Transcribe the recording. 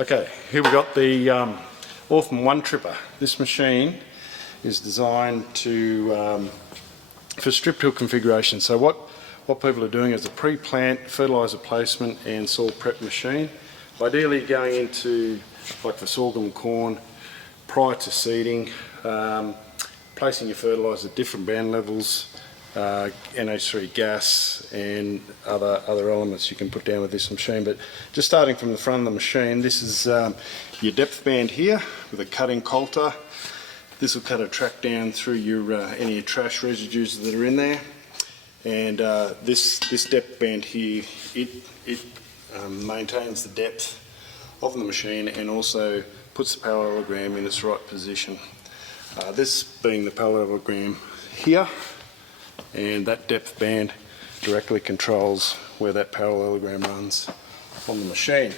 Okay, here we've got the Orthman 1tRIPr. This machine is designed for strip till configuration. So what people are doing is a pre-plant fertiliser placement and soil prep machine. Ideally going into, like for sorghum and corn, prior to seeding, placing your fertiliser at different band levels, NH3 gas and other elements you can put down with this machine. But just starting from the front of the machine, this is your depth band here with a cutting coulter. This will cut a track down through your any your trash residues that are in there. And this depth band here, it maintains the depth of the machine and also puts the parallelogram in its right position. This being the parallelogram here, and that depth band directly controls where that parallelogram runs on the machine.